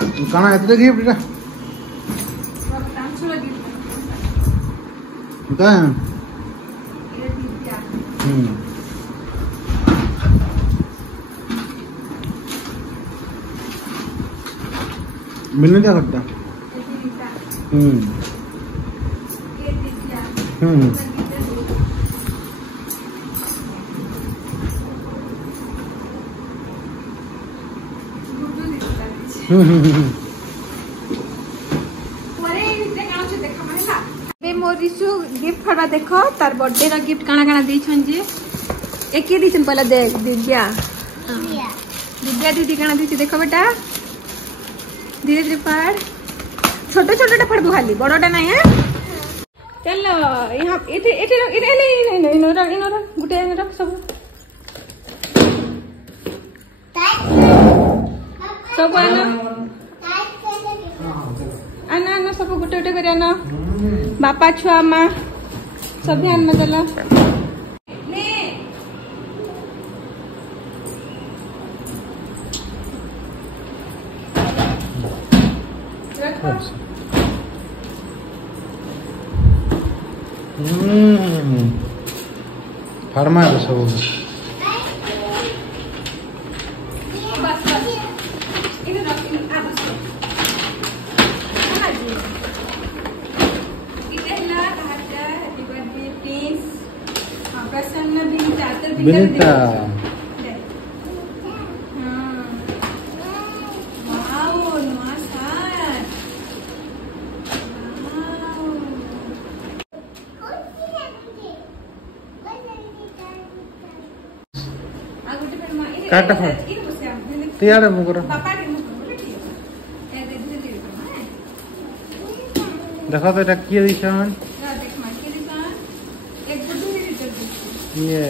काना एतरे गिफ्ट रा का मिलने क्या करता मोरिसु गिफ्ट फड़ा देखो तार बर्थडे रा गिफ्ट काना काना देछन जे एके दिछन पहला दे दिव्या दिव्या दीदी काना दिछि देखो बेटा धीरे धीरे फाड़ छोटे छोटे फाड़ खाली बड़टा नहीं है चल यहाँ इथे इथे इथे नहीं इनोरा गुटे इनोरा सब सब आना आना आना सब गुटे गुटे कर आना बापा छुआ माँ सब आना चला फार्मा है सब बिनीता काटा फड़ तैयार है मुकरा देखो तो रखिए दिशान ये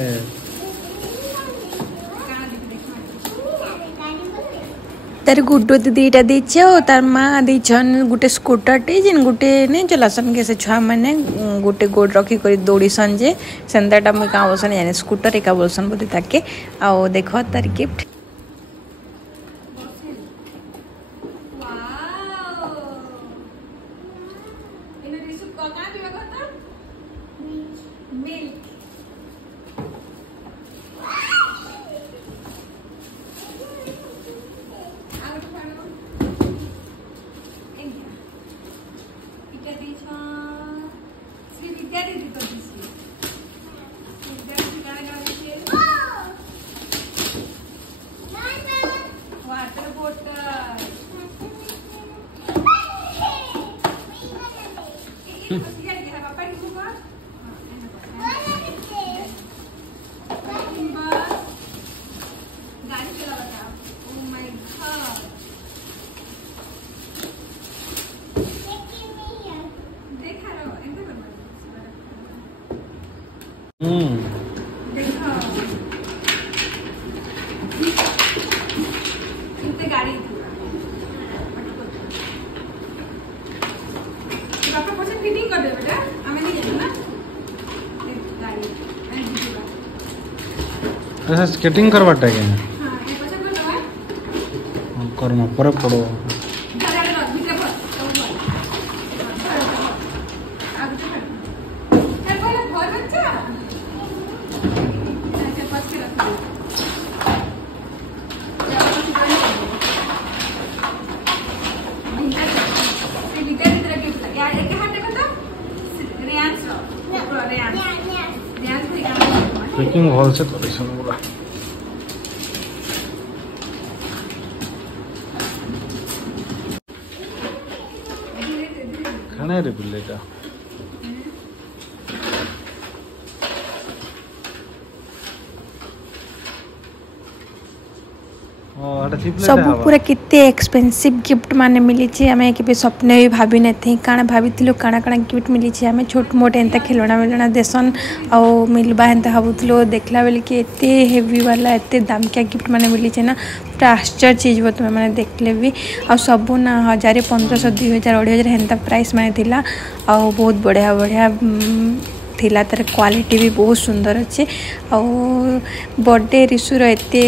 तार गुड्डू दीटा दीचे और तार माँ दीछन गुटे स्कूटर टे जिन गुटे नहीं चलासन के से छुआ मैंने गुटे गोड रखी कर दौड़ीसन जे सेंदाटा मुई का बोलसन यानी स्कूटर एका बोलसन बोली ताके आओ देखो तार गिफ्ट ऐसा स्केटिंग करवाटा है क्या कर्म पर पड़ो पैकिंग हॉल से कलेक्शन बोला खाने रे बिल्ले का सब पूरा कितने एक्सपेंसिव गिफ्ट माने मिली आमे के सपने भी भाभी न थे काना भाभी काना काना गिफ्ट मिली आमे छोट मोट एंता खिलौना मिलना देसन आउ मिलबा एंता भावुतलो देखला बेले कि एते हेवी वाला एते दाम क्या गिफ्ट माने मिली ना पूरा आश्चर्य चीज वो तुम्हें मैंने देखले भी आ सब ना 1000 1500 2000 2500 एंता प्राइस माने थिला आ बहुत बढ़िया बढ़िया थिला तार क्वालिटी भी बहुत सुंदर अच्छे आउ बर्थडे रिशुर एते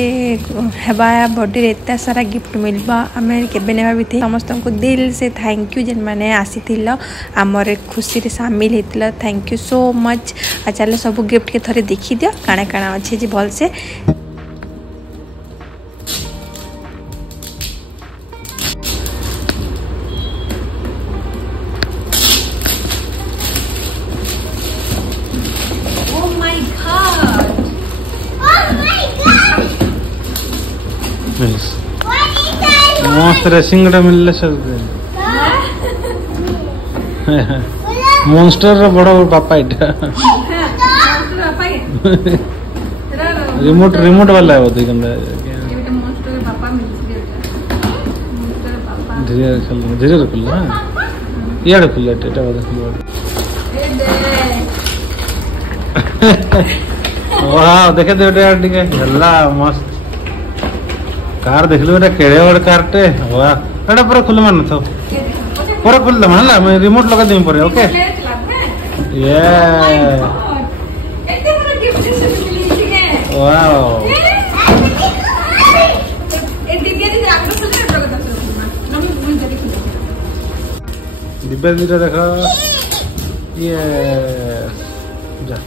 हेबा बर्थडे एता सारा गिफ्ट मिलबा आमे केबे नेबा भी थे समस्त को दिल से थैंक यू जेन माने आसीथिल आमर खुशी रे शामिल हेतिला थैंक यू सो मच आ चलो सब गिफ्ट के थरे देखि दियो काना काना अच्छे जे भल से मस्त रेसिंग मिलले मॉन्स्टर रो बड़ पापा इटा रिमोट वाला है वो देखंदा धीरे खुल ना यार खुल एटा वाह देखे दे बेटा ठीक है हल्ला मस्त कार देख लो बेटा केड़े बड़ कारटे वाह एटा पूरा खुल मान था पूरा खुल दम हला मैं रिमोट लगा देम पर ओके ये एते बड़ा गिफ्ट से मिली ठीक वाओ ए दिव्या दीदी आगो खुल के प्रगत ना मैं भूल जाती खुल दिव्या दीदी देखो ये जा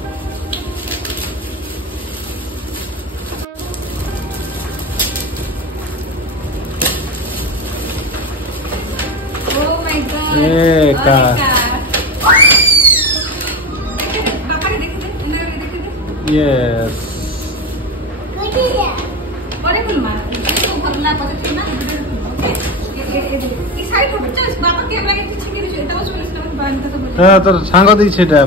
का यस तो सांग दी छेटा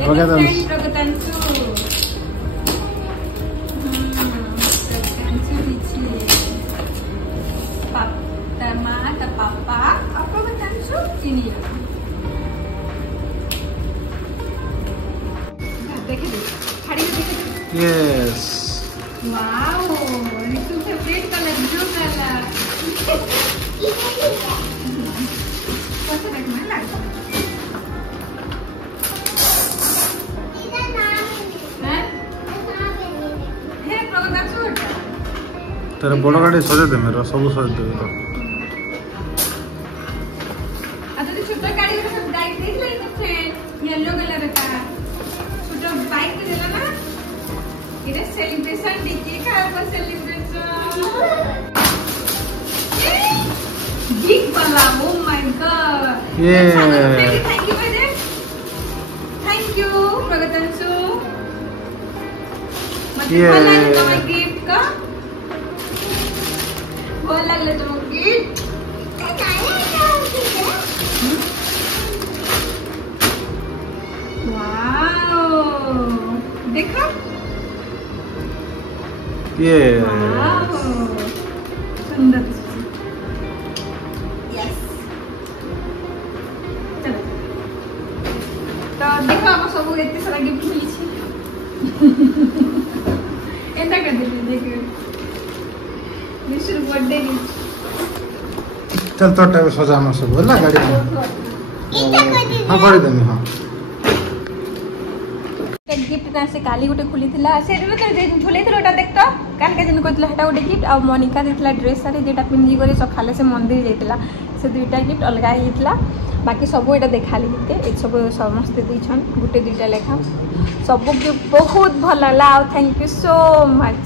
Yes. Wow, it's your favorite color, blue color. What's the next one? तेरा बड़ा गाड़ी सजा दे मेरा सब सजा दे तो अच्छा तो छोटा गाड़ी का सब बाइक देख ले तो फ्रेंड येलो कलर का छोटा बाइक दे देला ना इधर सेलिब्रेशन डीजे का ऊपर सेलिब्रेशन बिग वाला ओ माय गॉड ये थैंक यू बजे थैंक यू प्रगतंशु मतलब वाला तुम्हारा गिफ्ट का बोल लगले तुम गिफ्ट वाओ देखो ये सुंदर यस चलो तो देखो हम सब एते सारा गिफ्ट मिली छी एंता कर दे देखो निशुर बर्थडे गिफ्ट चल तो टाइम सजाना सब होला गाड़ी में हां कर दे हां गिफ्ट ना से काली गोटे खुली थिला से तो झुले थिलोटा देख तो काल के दिन कोतला हटा गोटे गिफ्ट आ मोनिका देथला ड्रेस सारी जेटा पिंजी करे सखाले से मंदिर जाइतला से दुईटा गिफ्ट अलगा हितला बाकी सब एटा देखाली हिते ए सब समस्त दैछन गोटे दुईटा लेखा सब गिफ्ट बहुत भल ला थैंक यू सो मच।